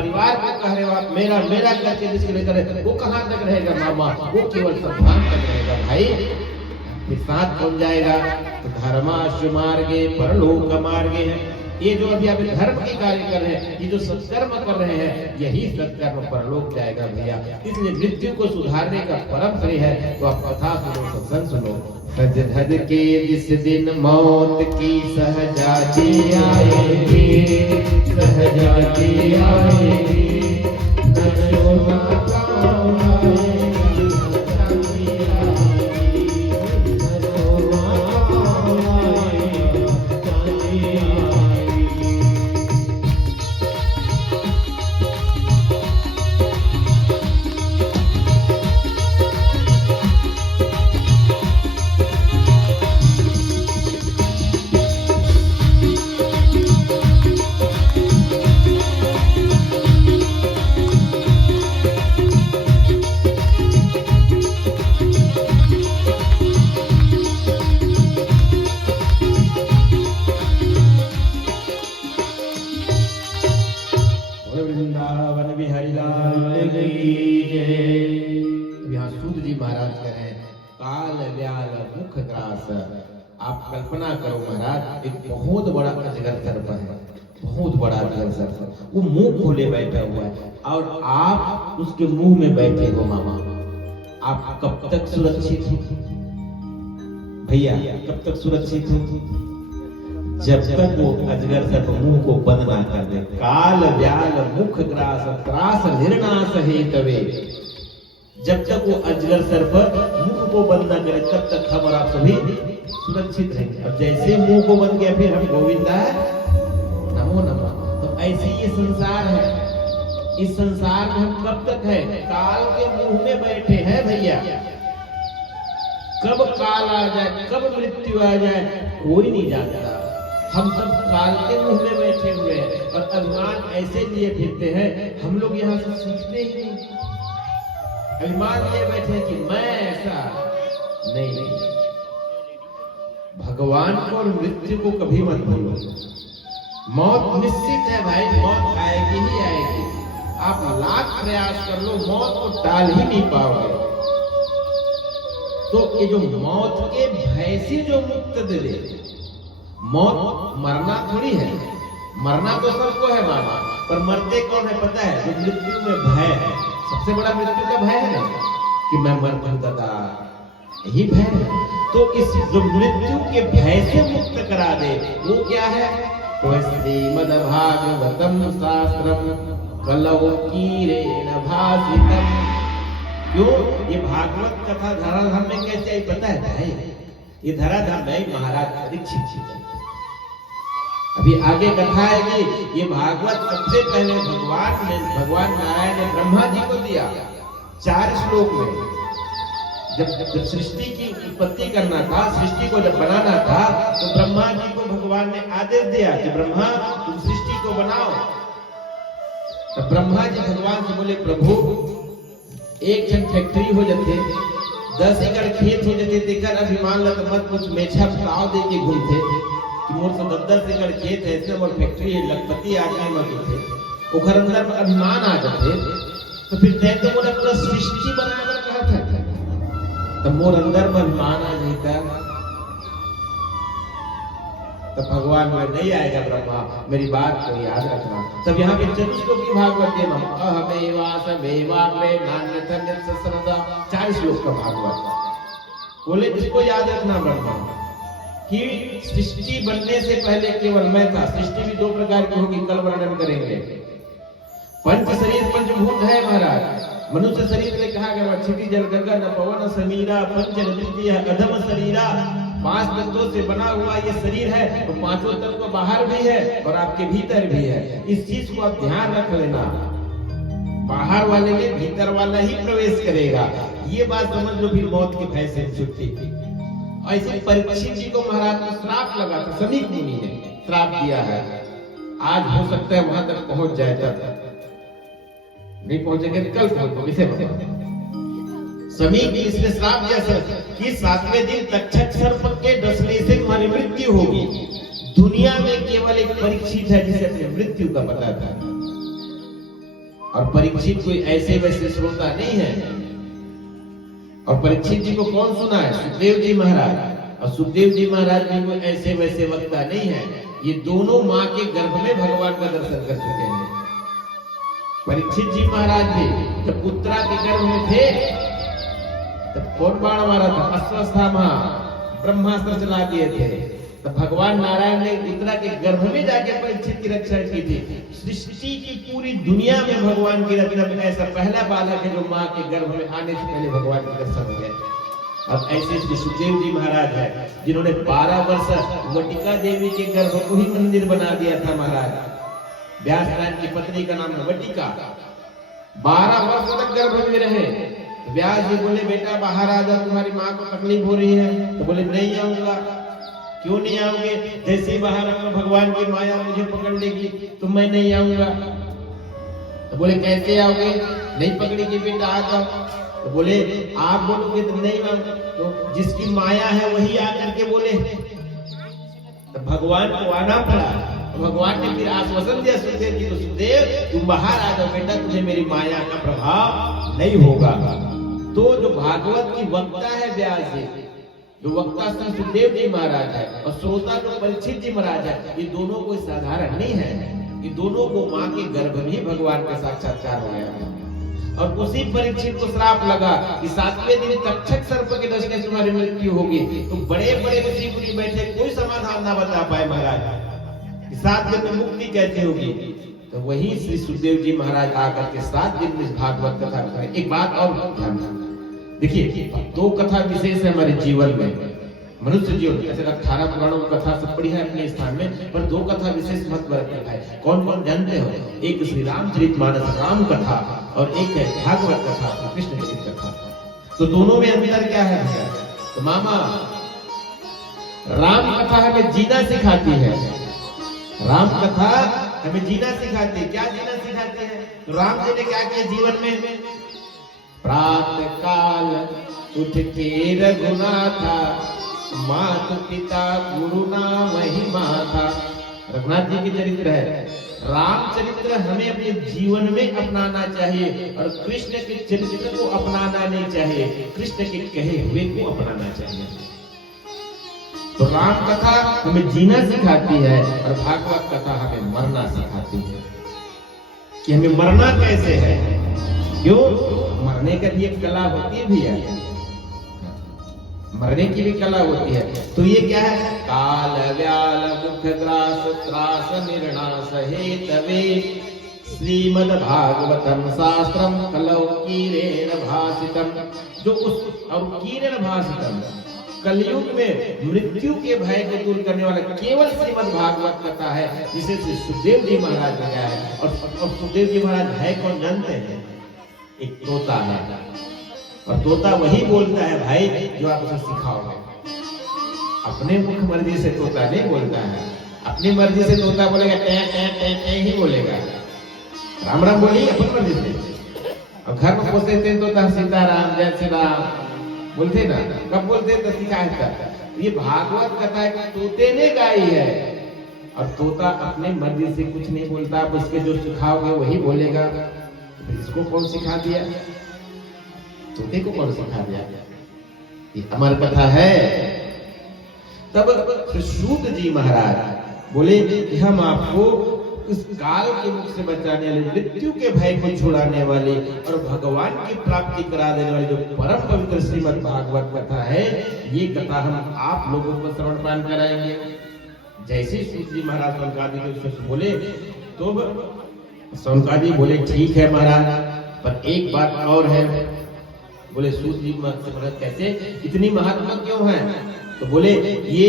परिवार को कह रहे हो आप मेरा मेरा करके जिसके लिए करे, वो कहाँ तक रहेगा मामा, वो केवल संतान तक रहेगा भाई। फिर साथ कौन जाएगा? तो धर्माश मार्गे परलोक मार्गे है। ये जो अभी आप धर्म के कार्य कर रहे हैं, ये जो सत्कर्म कर रहे हैं, यही सत्कर्म परलोक जाएगा भैया। इसलिए मृत्यु को सुधारने का परम श्रेय है। तो आप कथा सुनो, सत्संग सुनो। सज धज के जिस दिन मौत की सहजाती आएगी, सहजाती आएगी, न शोभा काम आएगी, आप कल्पना करो महाराज, एक बहुत बड़ा अजगर सर्प है, बहुत बड़ा अजगर सर्प, वो मुंह खोले बैठा हुआ है और आप उसके मुंह में बैठे हो मामा। आप कब तक सुरक्षित हो भैया? कब तक सुरक्षित हो? जब तक वो अजगर सर्प मुंह को बंद ना कर दे। काल व्याल मुख ग्रास त्रास निर्नाश हेतवे। जब तक वो अजगर सर्प मुख को बंद ना करे, तब तक हम और आप सभी सुरक्षित रहेंगे। और जैसे मुंह को बंद किया, फिर हम गोविंदा नमो नमः। तो ऐसे ये संसार है। इस संसार में हम कब तक है? काल के मुंह में बैठे हैं भैया। कब काल आ जाए, कब मृत्यु आ जाए, कोई नहीं जानता। हम सब काल के मुंह में बैठे हुए हैं और अभिमान ऐसे लिए फिरते हैं। हम लोग यहाँ से सीखते ही नहीं। अभिमान लिए बैठे हैं कि मैं ऐसा नहीं। भगवान को और मृत्यु को कभी मत भूलो। मौत निश्चित है भाई, मौत आएगी ही आएगी। आप लाख प्रयास कर लो, मौत को टाल ही नहीं पाओगे। तो ये जो मौत के भय से जो मुक्त दे दे, मौत मरना थोड़ी है, मरना तो सबको है मामा, पर मरते कौन है पता है? जो मृत्यु में भय है। सबसे बड़ा मृत्यु का भय है ना, कि मैं मर जाऊंगा, यही भय है। तो इस जो मृत्यु के भय से मुक्त करा दे, वो क्या है? तो श्रीमद्भागवतम शास्त्रम कलौ कीरेण भासितम। क्यों? ये भागवत कथा धराधाम में कैसे आई पता है भाई? ये धराधाम में महाराज परीक्षित। अभी आगे कथा है कि ये भागवत सबसे पहले भगवान नारायण ने ब्रह्मा जी को दिया 4 श्लोक में। जब सृष्टि की उत्पत्ति करना था, सृष्टि को जब बनाना था, तो ब्रह्मा जी को भगवान ने आदेश दिया कि ब्रह्मा तुम सृष्टि को बनाओ। तो ब्रह्मा जी भगवान से बोले प्रभु, एक जन फैक्ट्री हो जाते, 10 एकड़ खेत हो जाते, देखकर अभिमान लग मत कुछ मेछा पाव दे के घूमते कि मोर से 10 एकड़ खेत है, इसमें मोर फैक्ट्री है, लखपति आदमी मत थे, ओखर अंदर में अभिमान आ जाते। तो फिर तय तो मोर पूरा सृष्टि बनाकर कहा था, तो मोर अंदर में अभिमान आ जाता। तो भगवान बोले नहीं आएगा ब्रह्मा, मेरी बात को याद रखना। तब यहाँ पे चतुश्लोकी भागवत है, नान्यथा 4 श्लोक का भागवत। बोले इसको याद रखना ब्रह्मा, कि सृष्टि बनने से पहले केवल मैं था। सृष्टि भी 2 प्रकार की होगी, कल वर्णन करेंगे। पंच शरीर पंचभूत है महाराज। मनुष्य शरीर में कहा गया क्षिति जल गगन पवन समीरा पंच नित्य अधम शरीरा। 5 तत्वों से बना हुआ ये शरीर है, तो 5 तत्व बाहर भी है और आपके भीतर भी है। इस चीज को आप ध्यान रख लेना, बाहर वाले में भीतर वाला ही प्रवेश करेगा। ये बात समझ लो, फिर मौत के भय से छुट्टी। ऐसे परीक्षित जी को महाराज को श्राप लगा था, समीक मुनि ने श्राप दिया है। आज हो सकता है वहां तक पहुंच जाए, तब नहीं पहुंचेंगे कल पहुंचोगे। समीक इसने श्राप दिया कि 7वें दिन तक्षक सर्प के डसने से तुम्हारी मृत्यु होगी। दुनिया में केवल एक परीक्षित है जिसे अपनी मृत्यु का पता था। और परीक्षित कोई ऐसे वैसे श्रोता नहीं है। और परीक्षित जी को कौन सुना है? सुखदेव जी महाराज। और सुखदेव जी महाराज भी कोई ऐसे वैसे वक्ता नहीं है। ये दोनों माँ के गर्भ में भगवान का दर्शन कर चुके हैं। परीक्षित जी महाराज भी जब उत्तरा के गर्भ में थे तब कौन बाण मारा था? अश्वत्थामा ब्रह्मास्त्र चला दिए थे। तब भगवान नारायण ने उत्तरा के गर्भ में जाके परीक्षित की रक्षा की थी। सृष्टि की पूरी दुनिया में भगवान की रचना में ऐसा पहला बालक है जो माँ के गर्भ में आने से पहले भगवान के दर्शन हो गए। अब ऐसे सुखदेव जी महाराज है जिन्होंने 12 वर्ष वटिका देवी के गर्भ को ही मंदिर बना दिया था। महाराज व्यास नारायण की पत्नी का नाम है वटिका। 12 वर्ष तक गर्भ में रहे। व्यास जी बोले बेटा बाहर आ जाओ, तुम्हारी माँ को तकलीफ हो रही है। तो बोले नहीं आऊंगा। क्यों नहीं आओगे? जैसे ही बाहर आऊंगा भगवान की माया मुझे पकड़ लेगी, तो मैं नहीं आऊंगा। तो बोले कैसे आओगे? नहीं पकड़ेगी बेटा, आ जाओ। तो बोले आप बोलोगे तो नहीं आऊंगा। तो जिसकी माया है वही आकर के बोले। तो भगवान को आना पड़ा। तो भगवान ने फिर आश्वासन दिया सुखदेव जी को, सुखदेव तुम बाहर आ जाओ बेटा, तुझे मेरी माया का प्रभाव नहीं होगा। तो जो भागवत की वक्ता है व्यास जी, जो वक्ता श्री सुखदेव जी महाराज है, और श्रोता जो परीक्षित जी महाराज है, ये दोनों कोई साधारण नहीं है। ये दोनों को माँ के गर्भ में ही भगवान का साक्षात्कार हो गया। और उसी परीक्षित को श्राप लगा कि 7वें दिन तक्षक सर्प के डसने से तुम्हारी मृत्यु होगी। तो बड़े बड़े ऋषि मुनि बैठे, कोई समाधान ना बता पाए महाराज कि 7 दिन में मुक्ति कैसे होगी। तो वही श्री सुखदेव जी महाराज आकर के 7 दिन में भागवत कथा करें। एक बात और ध्यान देखिए, 2 कथा विशेष है हमारे जीवन में, मनुष्य जीवन। ऐसे 18 पुराणों की कथा सब पढ़ी है अपने स्थान में, पर 2 कथा विशेष महत्व रखती है। कौन कौन जानते हो? एक श्री रामचरितमानस राम कथा और एक है भागवत कथा, कृष्ण चरित कथा। तो दोनों में अंतर क्या है भैया? तो मामा, राम कथा हमें जीना सिखाती है। राम कथा हमें जीना सिखाती है। क्या जीना सिखाती है? तो राम जी ने क्या किया जीवन में? प्रातः काल उठ के रघुनाथा, माता पिता गुरु ना महिमा था। रघुनाथ जी की चरित्र है। रामचरित्र हमें अपने जीवन में अपनाना चाहिए और कृष्ण के चरित्र को अपनाना नहीं चाहिए, कृष्ण के कहे हुए को अपनाना चाहिए। तो राम कथा हमें जीना सिखाती है और भागवत कथा हमें मरना सिखाती है कि हमें मरना कैसे है। क्यों? मरने का भी एक कला होती है भैया, मरने की भी कला होती है। तो ये क्या है? काल व्याल मुख ग्रास त्रास निर्णास हेतवे, श्रीमद् भागवतम शास्त्रम कलौ कीरेण भासितम। जो उस और कीरेण भासितम, कलयुग में मृत्यु के भय को दूर करने वाला केवल श्रीमद् भागवत कथा है, जिसे सुखदेव जी महाराज ने गाया है। और सुखदेव जी महाराज है कौन जानते हैं? एक तोता है। और तोता वही बोलता है भाई जो आप उसे सिखाओगे। अपने मुख मर्जी से तोता नहीं बोलता है। अपनी मर्जी से तोता बोलेगा टे टे टे टे ही बोलेगा। राम राम बोलिए अपनी मर्जी से। और घर में पोसते थे तोता सीताराम जय श्री राम बोलते ना, कब बोलते तो शिकायत। ये भागवत कथा तोते ने गाई है और तोता अपने मर्जी से कुछ नहीं बोलता। आप उसके जो सिखाओगे वही बोलेगा। इसको कौन सिखा दिया? तोते को कौन सिखा दिया? ये अमर कथा है। तब सूत जी महाराज बोले कि हम आपको इस काल के मुख से बचाने वाले, मृत्यु के भय को छुड़ाने वाले और भगवान की प्राप्ति करा देने वाले जो परम पवित्र श्रीमद् भागवत कथा है, ये कथा हम आप लोगों को श्रवण पान कराएंगे। जैसे सूत जी महाराज सौनकादि के बोले तो सौनकादि बोले ठीक है महाराज, पर एक बात और है। बोले सूत जी महाराज कैसे? इतनी महात्मा क्यों है? तो बोले ये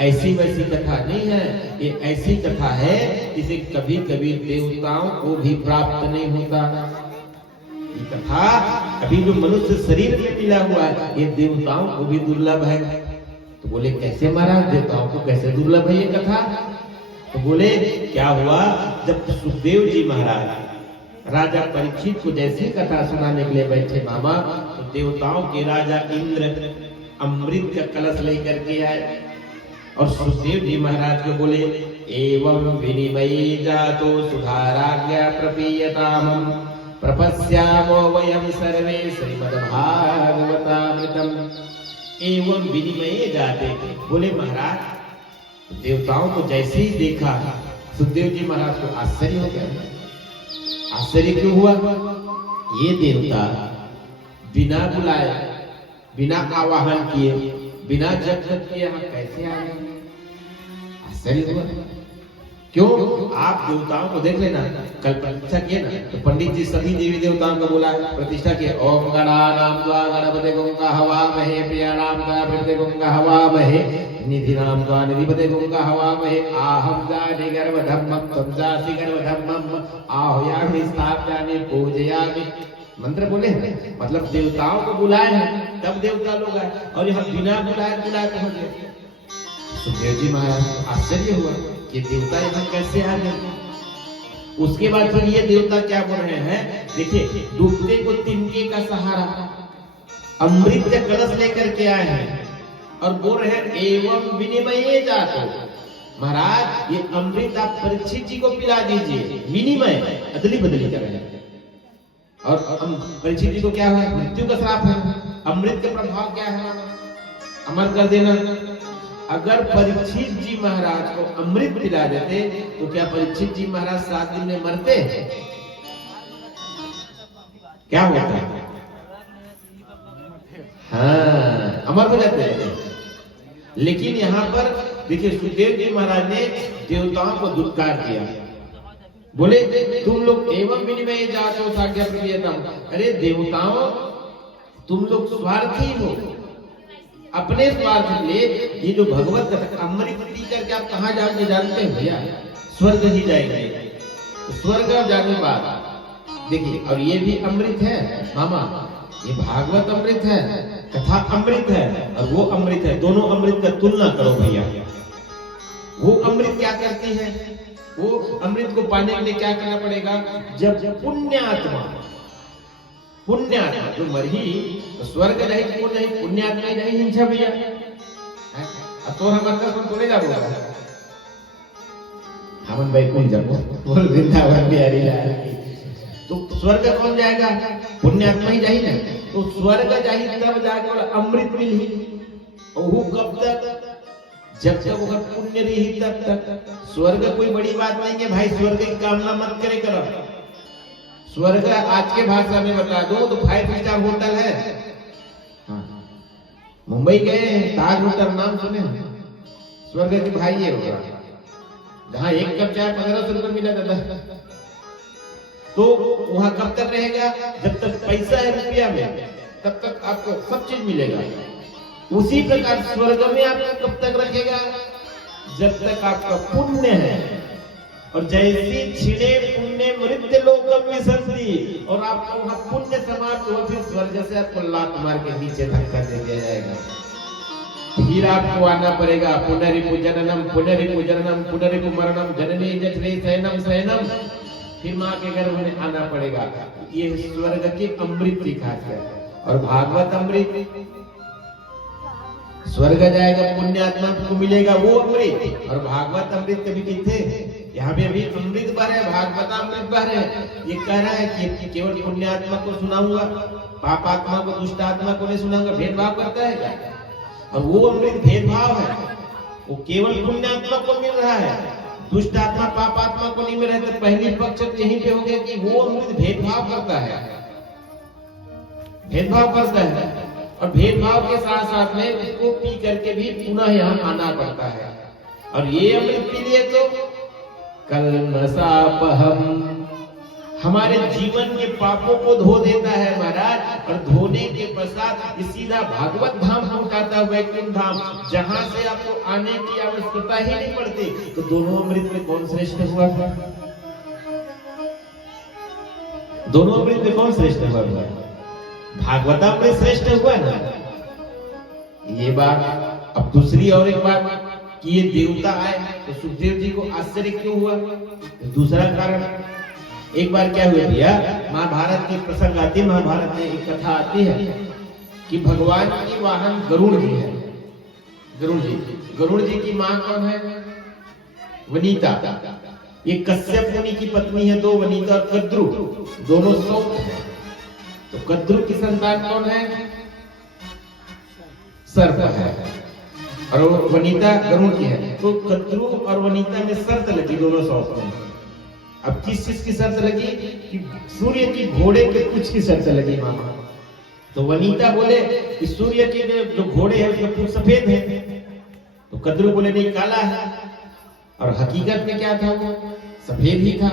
ऐसी वैसी कथा नहीं है, ये ऐसी कथा है जिसे कभी कभी देवताओं को भी प्राप्त नहीं होता। ये कथा अभी जो मनुष्य शरीर में मिला हुआ है, ये देवताओं को भी दुर्लभ है। तो बोले कैसे महाराज? देवताओं को कैसे दुर्लभ है ये कथा? तो बोले क्या हुआ, जब सुखदेव जी महाराज राजा परीक्षित को जैसी कथा सुनाने के लिए बैठे मामा, तो देवताओं के राजा इंद्र अमृत का कलश लेकर के आए और सुखदेव जी महाराज को बोले एवं विनिमयी जातो सुधाराज्ञा प्रपीयताम प्रपश्यामो वयम सर्वे श्रीमद्भागवतामृतम एवं विनिमये जाते। बोले महाराज देवताओं को जैसे ही देखा सुखदेव जी महाराज को आश्चर्य हो गया। आश्चर्य क्यों हुआ? ये देवता बिना बुलाए, बिना आवाहन किए, बिना जप किए यहाँ कैसे आ गए? आश्चर्य हुआ। क्यों? आप देवताओं को देख लेना, कल प्रतिष्ठा किए ना तो पंडित जी सभी देवी देवताओं को बुला प्रतिष्ठा किए। ओम गणानां त्वा गणपते गंगा हवामहे, प्रियाणां त्वा प्रियपते गंगा हवामहे, निधिनां त्वा निधिपते गंगा हवामहे, आहं जाने गर्भधम्मं त्वं जासि गर्भधम्मं, आह्वयामि स्थापयामि पूजयामि। मंत्र बोले मतलब देवताओं को बुलाए हैं तब देवता लोग आए, और यहाँ बिना बुलाए पहुंच गए। सुखदेव जी महाराज आश्चर्य हुआ कि देवता यहाँ कैसे आ गए। उसके बाद फिर ये देवता क्या बोल रहे हैं, देखिए डूबते को तिनके का सहारा अमृत का कलश लेकर के आए हैं और बोल रहे हैं एवं विनिमये जातो। महाराज ये अमृत आप परीक्षित जी को पिला दीजिए। विनिमय अदली बदली कर रहे हैं, और परीक्षित जी को क्या है? मृत्यु का श्राप है। अमृत का प्रभाव क्या है? अमर कर देना। अगर परीक्षित जी महाराज को अमृत पिला देते तो क्या परीक्षित जी महाराज 7 दिन में मरते? क्या होता? हाँ, अमर हो जाते हैं। लेकिन यहाँ पर देखिए सुखदेव जी महाराज ने देवताओं को दुत्कार किया। बोले तुम लोग एवं विनिमय जातो साख्या प्रियतम। अरे देवताओं तुम लोग स्वार्थी हो, अपने स्वार्थ के लिए ये जो भगवत अमृत पी करके आप कहाँ जाओगे जानते हैं भैया? स्वर्ग ही जाएंगे। तो स्वर्ग जाने बाद देखिए, और ये भी अमृत है मामा, ये भागवत अमृत है, कथा अमृत है, और वो अमृत है। दोनों अमृत का तुलना करो भैया। वो अमृत क्या करती है? वो अमृत को पाने के लिए क्या करना पड़ेगा? जब पुण्यात्मा जो मरी तो स्वर्ग नहीं, पुण्य नहीं, पुण्यात्मा ही नहीं हिंसा भैया। अब तो हम अंदर कौन तोड़े जाओगे? हमन भाई कौन जाओ? बोल वृंदावन बिहारी लाल। तो स्वर्ग कौन जाएगा? पुण्यात्मा ही जाही ना। तो स्वर्ग जाही तब जाकर अमृत मिली। और वो कब तक? जब तक वो पुण्य रही तब तक। स्वर्ग कोई बड़ी बात नहीं है भाई, स्वर्ग की कामना मत करे करो। स्वर्ग आज के भाषा में बता दो तो 5 स्टार होटल है। मुंबई गए ताज होटल नाम सुने? स्वर्ग के भाई ये होगा जहाँ 1 कप चाय 1500 रुपए मिला था। तो वहां कब तक रहेगा? जब तक पैसा है रुपया में तब तक आपको सब चीज मिलेगा। उसी प्रकार स्वर्ग में आपको कब तक रखेगा? जब तक आपका पुण्य है। और जैसी छिड़े पुण्य मृत्य लोकम विसंति, और आपका वहां पुण्य समाप्त हुआ फिर स्वर्ग से आपको लात मार के नीचे धक्का दे दिया जाएगा। फिर आपको आना पड़ेगा पुनरिपु जननम पुनरिपु जननम पुनरिपु मरणम जननी जठरे शयनम शयनम। फिर माँ के गर्भ में आना पड़ेगा। ये स्वर्ग की अमृत की खासियत है। और भागवत अमृत स्वर्ग जाएगा, पुण्यात्मा को मिलेगा वो अमृत। और भागवत अमृत कभी किथे यहाँ पे अभी अमृत बह रहे, भागवत अमृत बह रहे। ये कह रहा है कि केवल पुण्यात्मा को सुनाऊंगा, पापात्मा को दुष्टात्मा को नहीं सुनाऊंगा। भेदभाव करता है क्या? और वो अमृत भेदभाव है। वो केवल पुण्यात्मा को मिल रहा है, दुष्ट आत्मा पापात्मा को नहीं मिल रहा है। तो पहली पक्ष यहीं पे हो गया कि वो अमृत भेदभाव करता है, भेदभाव करता है। और भेदभाव के साथ साथ में उसको पी करके भी पुनः यहाँ आना पड़ता है। और ये अमृत पी लिए तो कल्मषापहम, हमारे जीवन के पापों को धो देता है महाराज। और धोने के पश्चात सीधा भागवत धाम पहुंचाता है, वैकुंठ धाम, जहां से आपको आने की आवश्यकता ही नहीं पड़ती। तो दोनों अमृत में कौन श्रेष्ठ हुआ? दोनों अमृत में कौन श्रेष्ठ हुआ? भागवतामृत श्रेष्ठ हुआ ना। ये बात। अब दूसरी और एक बात कि ये देवता आए तो सुखदेव जी को आश्चर्य क्यों हुआ? दूसरा कारण, एक बार क्या हुआ भैया, महाभारत की प्रसंग आती है, महाभारत में एक कथा आती है कि भगवान की वाहन गरुड़ जी है। गरुड़ जी की मां कौन है? वनीता। ये कश्यप मुनि की पत्नी है दो, वनिता और कद्रु, दोनों सौत है। तो कद्रु की संतान कौन है? सर्प है, और वो वनिता गरुड़ की है। तो कद्रु और वनिता में शर्त लगी, दोनों सौत में। अब किस चीज की शर्त लगी? कि सूर्य की घोड़े के कुछ की शर्त लगी मामा। तो वनिता बोले कि सूर्य के जो घोड़े हैं उसका पूछ सफेद है। तो कद्रु बोले नहीं, काला है। और हकीकत में क्या था? वो सफेद ही था।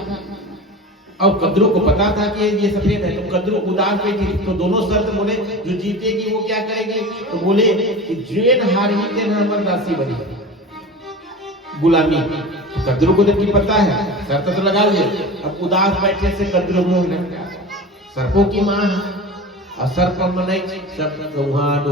और कद्रु को पता था कि ये सफेद है। तो कद्रु उदास बैठी थी। तो दोनों शर्त बोले, जो जीतेगी वो क्या करेगी? तो बोले कि जेन हारी तेन हमर दासी बनी, गुलामी। कद्रु को जबकि पता है, शर्त तो लगा लिए। अब उदास बैठे से कद्रु मुंह लग गया। सर्पों की मां है, और सर्प मनाई सब वहां